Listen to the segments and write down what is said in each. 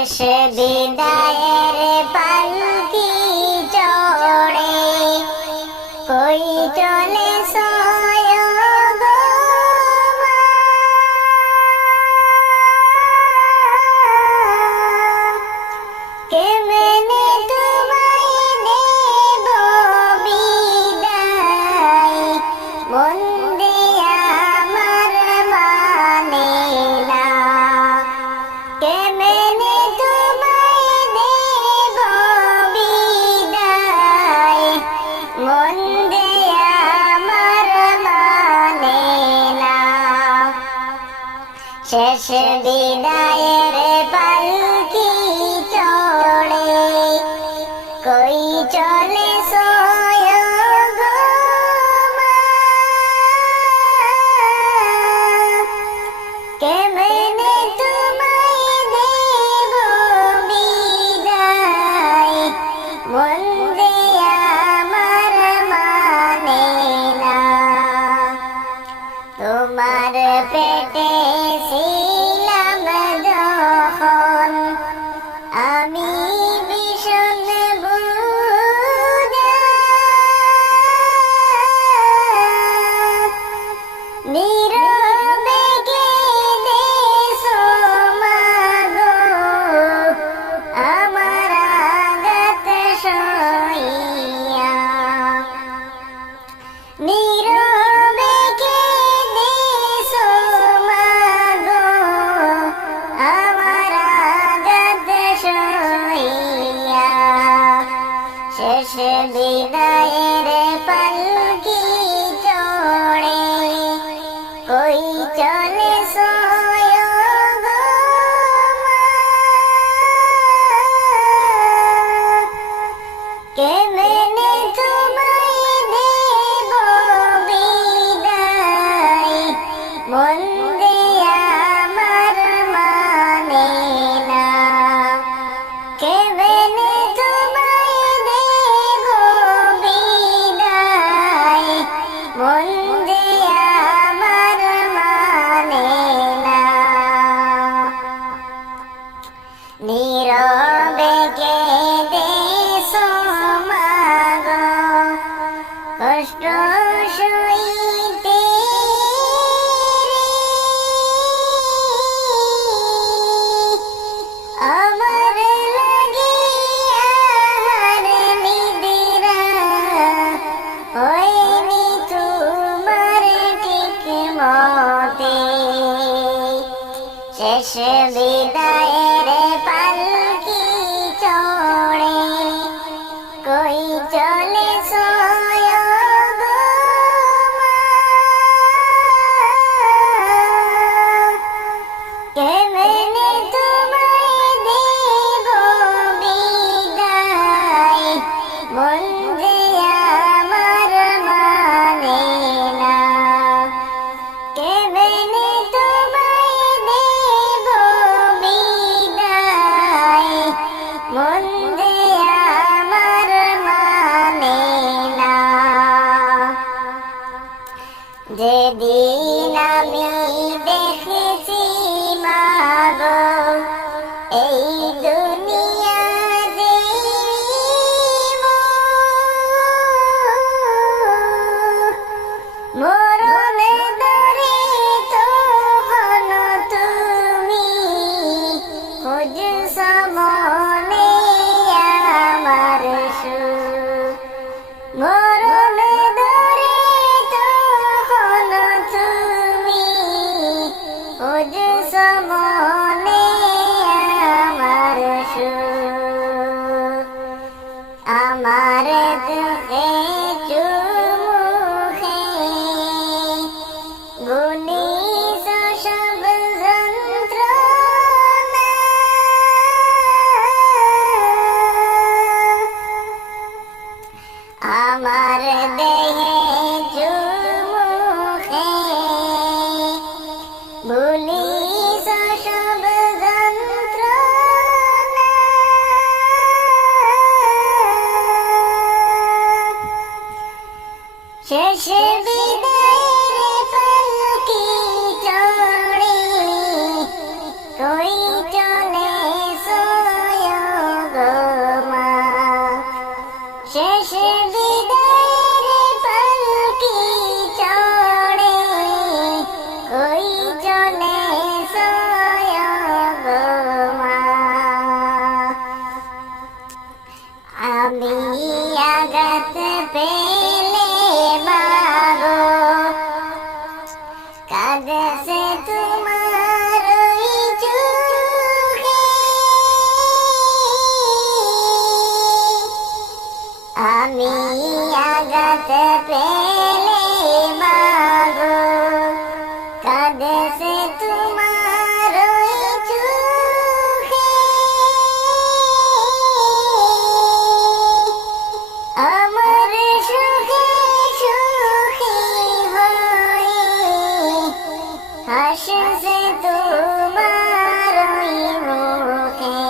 শেষ বিদায়ের পালকি চড়ে কই চলেছো গো মা? কেমনে তোমায় দেব বিদায়, মন দিয়া আমার মানে না। কেমনে তোমায় দেব বিদায়, মন দিয়া আমার মানে না। শেষ বিদায়ের পালকি চড়ে কই চলেছো গো মা? কেমনে তোমায় দেব বিদায়, মন দিয়া আমার মানে না। তোমার পেটে ছিলাম যখন আমি ভীষণ বুঝা, নীরবে কেঁদেছো মা গো আমার আঘাত সইয়া। নীরবে কেঁদেছো মা গো আমার আঘাত সইয়া। শেষ বিদায়ের পালকি চড়ে কই চলেছো গো মা? কেমনে তোমায় দেব বিদায়, মন দিয়া আমার মানে না। কেমনে তোমায় দেব বিদায়, মন দিয়া আমার মানে না। নীরবে কেঁদেছো মা গো কষ্ট সইতে আমার লাগিয়া আর নিদিরা হয়নি তোমার ঠিক মতে। শেষ বিদায়ের পালকি চড়ে কই চলেছো গো মা? কেমনে তোমায় দেব বিদায়, মন দিয়া আমার মানে না। কেমনে তোমায় দেব বিদায়, মন দিয়া আমার মানে না। যেদিন আমি দেখেছি মা গো এই দুনিয়া যে মরণে দরে তখন তুমি খুঁজছ মনে আমার সুখ। মরণে দরে তখন তুমি হাসছে তোমার ওই মুখে,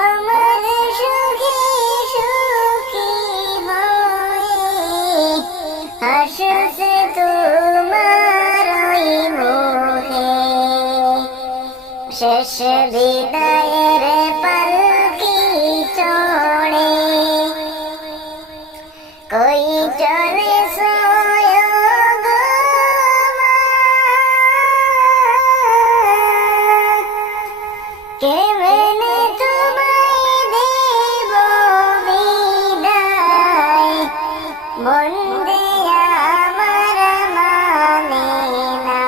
আমার সুখী সুখী হয়ে হাসছে তোমার ওই মুখে। শেষ বিদায়ের পালকি চড়ে কই চলে কেমনে তোমায় দেব বিদায়, মন দিয়া আমার মানে না।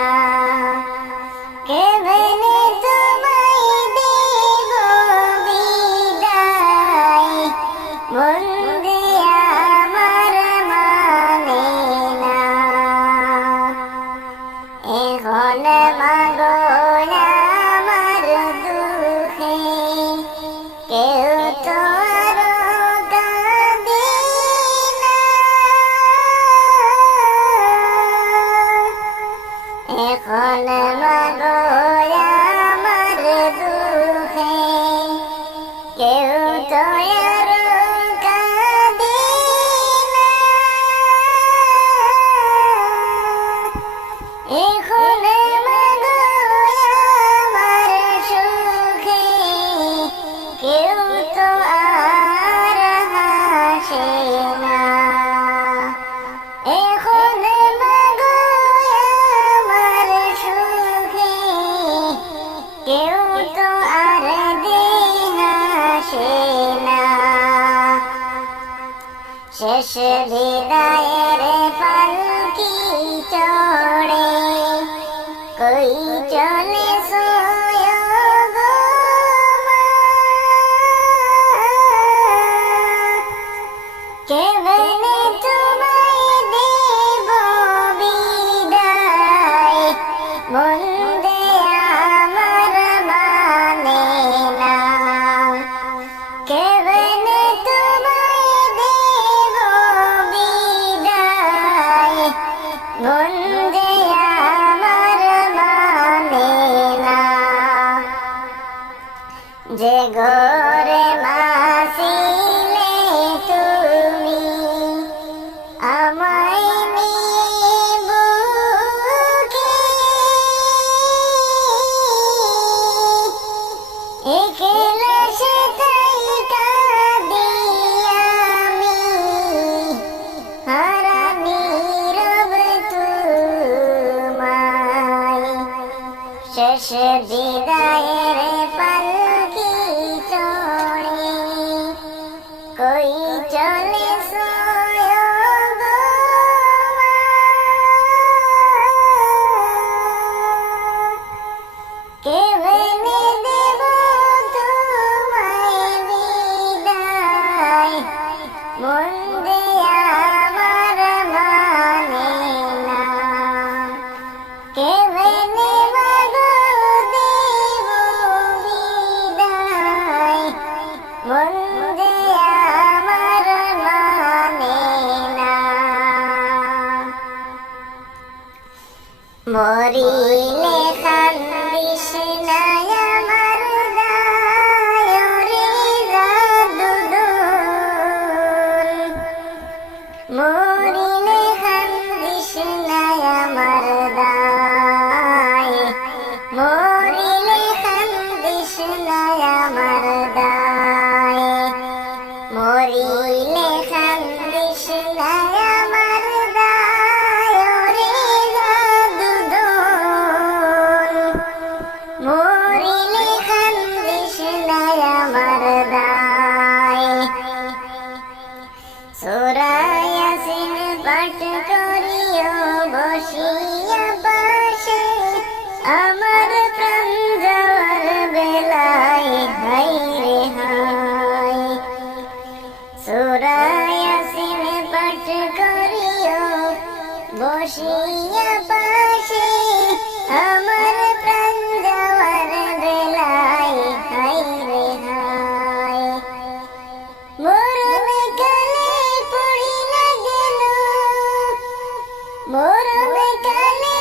কেমনে তোমায় দেব বিদায়, মন দিয়া আমার মানে না। এখন মাগো আমার দুঃখে কেউ তো আর কাঁদে না। এখন মাগো আমার দুঃখে কেউ তো আর কাঁদে না। এখন মাগো আমার সুখে কেউ তো আর হাসে না। এখন মাগো আমার সুখে কেউ তো আর হাসে না। শেষ বিদায়ের পালকি চড়ে কই চলে কেমনে তোমায় দেব বিদায়, মন দেয়া আমার মানে না। কেমনে তোমায় দেব বিদায়, মন দেয়া আমার মানে না। যে ঘরে মাসিলে তুমি আমায় নিয়ে বুকে, একলা সেটাই কাঁদি আমি, হারা নীরব তোমায়। শেষ বিদায়ের পালকি চড়ে কই চলে কেমনে দেব তোমায় বিদায়, মন দিয়া আমার মানে না। কেমনে মাগো দেব বিদায়, মন দিয়া আমার মানে না। মরিলে কান্দিস না আমার দায় রে জাদুদুন, মরিলে কান্দিস না আমার দায়, মরিলে কান্দিস না আমার দায়, মরিলে কান্দিস না আমার দায় রে জাদুদুন, মরিলে কান্দিস না আমার দায়। সূরা ইয়াসিন পাঠ করিও বসিয়া পাশে আমার প্রাণ যাওয়ার বেলায়, হাই রে হাই। সূরা ইয়াসিন পাঠ করিও বসিয়া পাশে আমার প্রাণ যাওয়ার বেলায়, হাই রে হাই। মরণ কালে পড়িলা গেল, মরণ কালে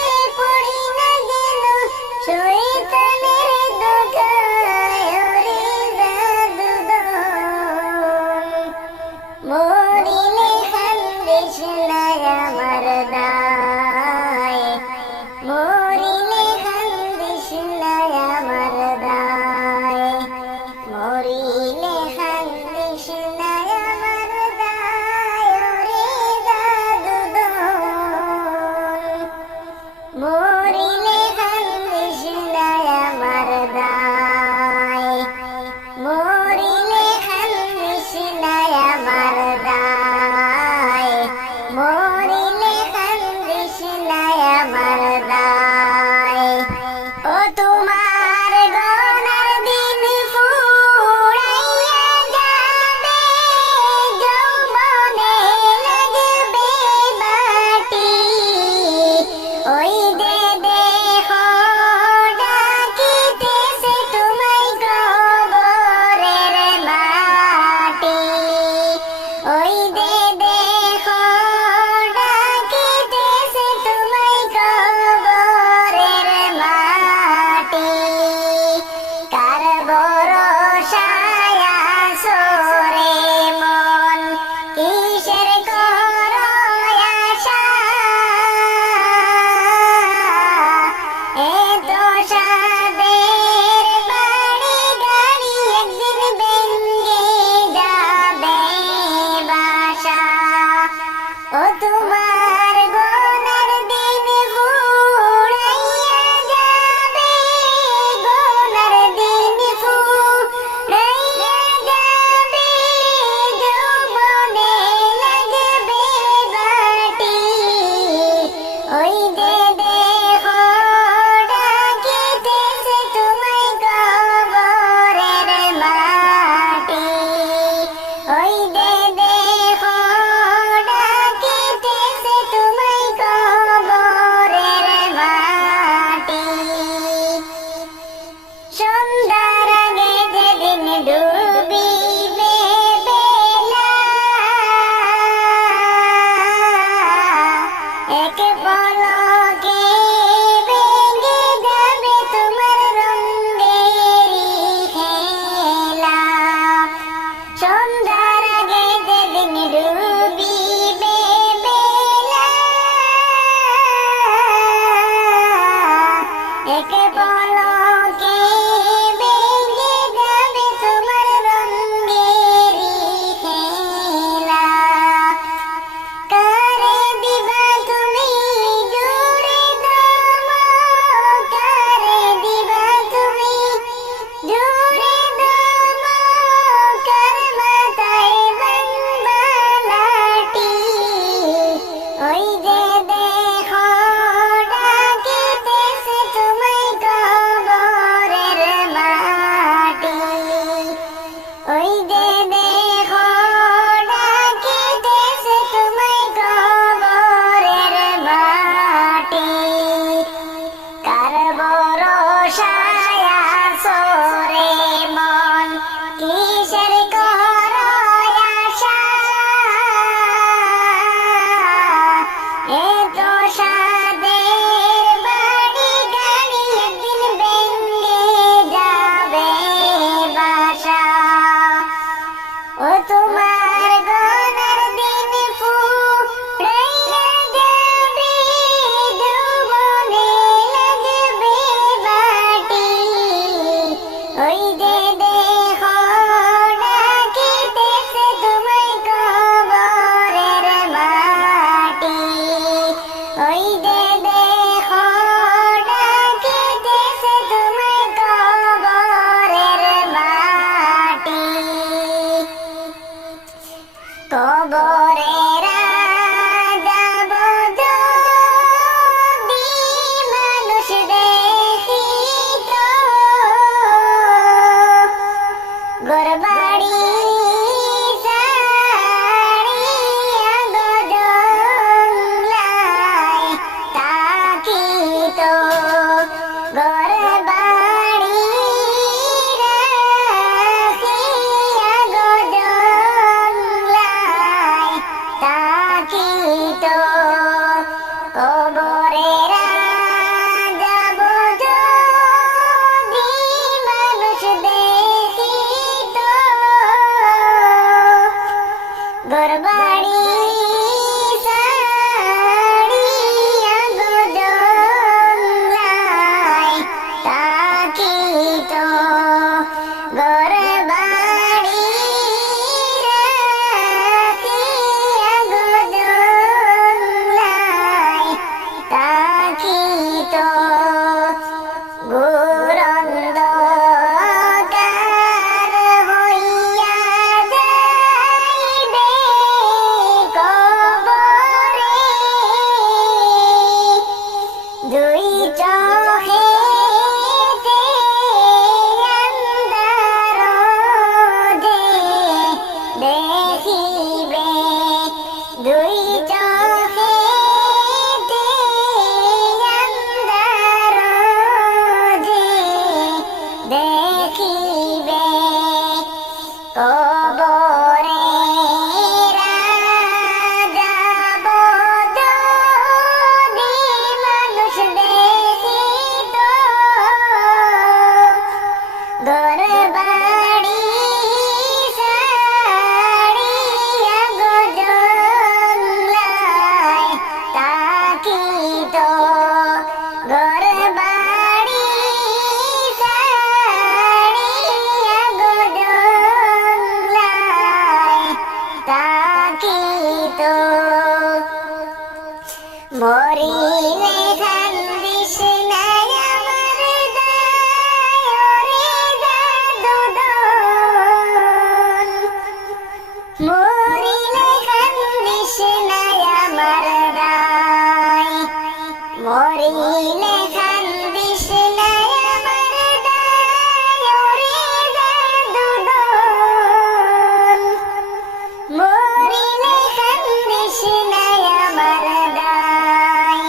পলকে ভেঙে যাবে তোমার রঙেরি খেলা। সন্ধ্যার আগে যেদিন ডুবিবে বেলা, এক পলকে ভেঙে যাবে তোমার রঙেরি খেলা। কারে দিবা তুমি জুড়ে দাম, কারে দিবা তুমি জুড়ে দাম, কার মাথায় বাঁধবা লাঠি। ওই যে দেখো ডাকিতেছে তোমায় কবরের মাটি। ওই যে দেখো ডাকিতেছে তোমায় কবরের মাটি। কার ভরসায় আছো রে মন, কিসের করো আশা? এত সাদের বাড়ি গাড়ি একদিন ভেঙে যাবে বাসা। ও তোমার গলার দিন ফুরাইয়া যাবে, যৌবনে লাগবে বাটি। ওই যে দেখো ডাকিতেছে তোমায় কবরের মাটি। ওই যে দেখো ডাকিতেছে তোমায় কবরের মাটি। কবরের যাব যদি মানুষ দেখিত, ঘরবাড়ি ছাড়িয়া জংলায় থাকিত, ঘরবাড়ি রাখিয়া জংলায় থাকিত। কবরের যাব যদি মানুষ দেখিত, ঘরবাড়ি ছাড়িয়া জংলায় থাকিত, ঘরবাড়ি রাখিয়া জংলায় থাকিত। ঘোর অন্ধকার হইয়া যাইবে কবরে, দুই চোখেতে আন্ধার যে দেখিবে, দুই চোখেতে আন্ধার যে দেখিবে। কবরে যাব যদি মানুষ দেখিত, ঘরবাড়ি ছাড়িয়া জংলায় থাকিত, ঘরবাড়ি ছাড়িয়া জংলায় থাকিত। মরিলে কান্দিস না আমার দায়, ওরে দাদুদন। মরিলে কান্দিস না আমার দায়, মরিলে কান্দিস না আমার দায়, ওরে দাদুদন। মরিলে কান্দিস না আমার দায়,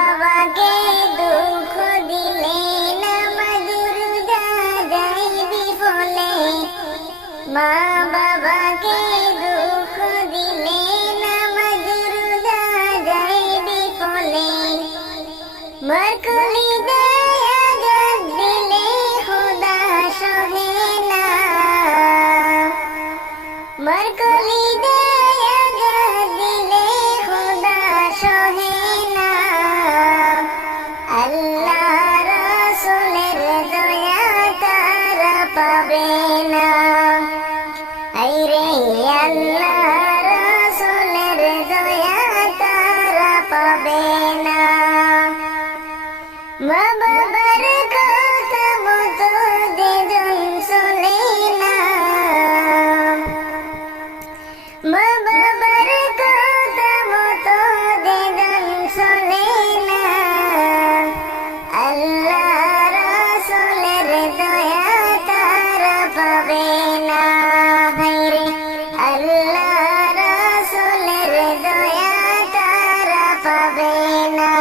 বাবাকে দুঃখ দিলে নামাজ রোজা যায় বিফলে, মা বাবাকে দুঃখ দিলে নামাজ রোজা যায় বিফলে, মার কলিজায় আঘাত দিলে খোদা সহে না, মার কলিজায় আঘাত দিলে খোদা সহে না, আল্লাহ রাসূলের দয়া তারা পাবে না, আইরে আল্লাহ রাসূলের দয়া তারা পাবে না। মা বাবার কথা মতো যেজন চলে না, মা বাবার কথা মতো যেজন চলে না, আল্লাহ রাসূলের দয়া তারা পাবে না, হায়রে আল্লাহ রাসূলের দয়া তারা পাবে না।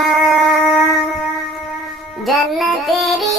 জান্নাতেরি